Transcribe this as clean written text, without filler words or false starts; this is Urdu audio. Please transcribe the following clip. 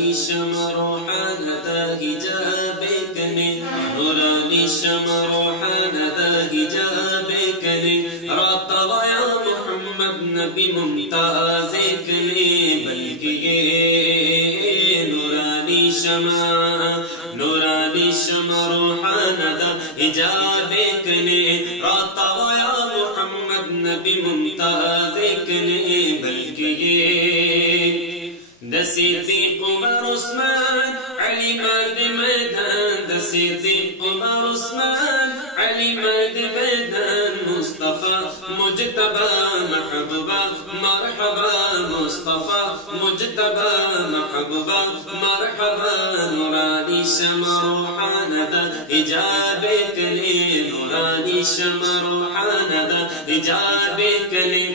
نورانی شمع روحان دا حجاب کنے نورانی شمع روحان دا حجاب کنے رات ویا محمد نبی ممتاز کنے بلکہ یہ نورانی شمع روحان دا حجاب کنے رات ویا محمد نبی ممتاز کنے بلکہ یہ صدیق عمر عثمان علی مرد میدان د صدیق عمر عثمان علی مرد میدان مصطفیٰ مجتبی محبوبہ مرحبا مصطفیٰ مجتبی محبوبہ مرحبا نورانی شمع روحان دا حجاب کنے نورانی شمع روحان دا حجاب کنے